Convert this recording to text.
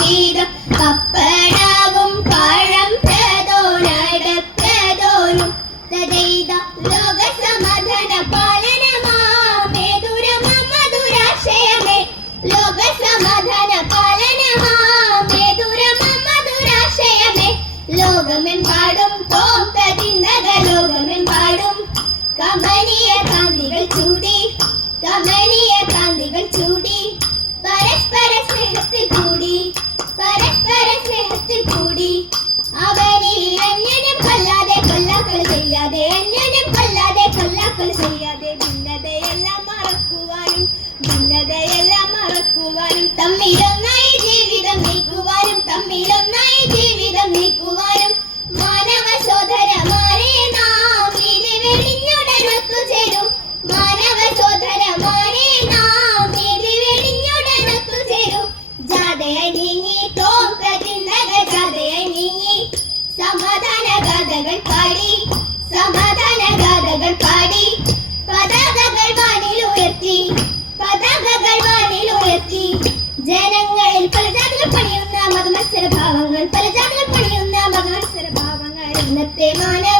ഗീതം പപ്പടവും പഴം പ്രദോനടപ്രദോനും തദൈത ലോക സമാധാന പാലനമാമേതുരമധുരാശയമേ ലോക സമാധാന പാലനമാമേതുരമധുരാശയമേ ലോകമെമ്പാടും തോം പ്രതിനഗ ലോകമെമ്പാടും കമനീയ കാന്തികൾ ചൂടി കമനീയ കാന്തികൾ ചൂടി പരസ്പര സ്നേഹത്തിൽ കൂടി പരസ്പര സ്നേഹത്തിൽ കൂടി അവനിൽ അന്യനും കൊല്ലാതെ കൊല്ലാക്കൾ ചെയ്യാതെ അന്യനും കൊല്ലാതെ കൊല്ലാക്കൾ ചെയ്യാതെ ഭിന്നതയെല്ലാം മറക്കുവാനും തമ്മിലൊന്നായി ജീവിതം നീക്കുവാനും തമ്മിലൊന്നായി ജീവിതം നീക്കുവാനും മാനവ സോദരമാരെ നാം ഇത് വെടിഞ്ഞുടനൊത്തുചേരും മാനവ സോദരമാരെ നാം ഇത് വെടിഞ്ഞുടനൊത്തുചേരും ജാഥയായി നീങ്ങി തോം പ്രതിനഗ ജാഥയായി നീങ്ങി സമാധാന ഗാഥകൾ പാടി സമാധാന ഗാഥകൾ പാടി പതാകകൾ വാനിലുയർത്തി പതാകകൾ വാനിലുയർത്തി ജനങ്ങളിൽ പല ജാതികൾ പണിയുന്ന മതമത്സര ഭാവങ്ങൾ പല ജാതികൾ പണിയുന്ന മതമത്സര ഭാവങ്ങൾ ഇന്നത്തെ മാനവ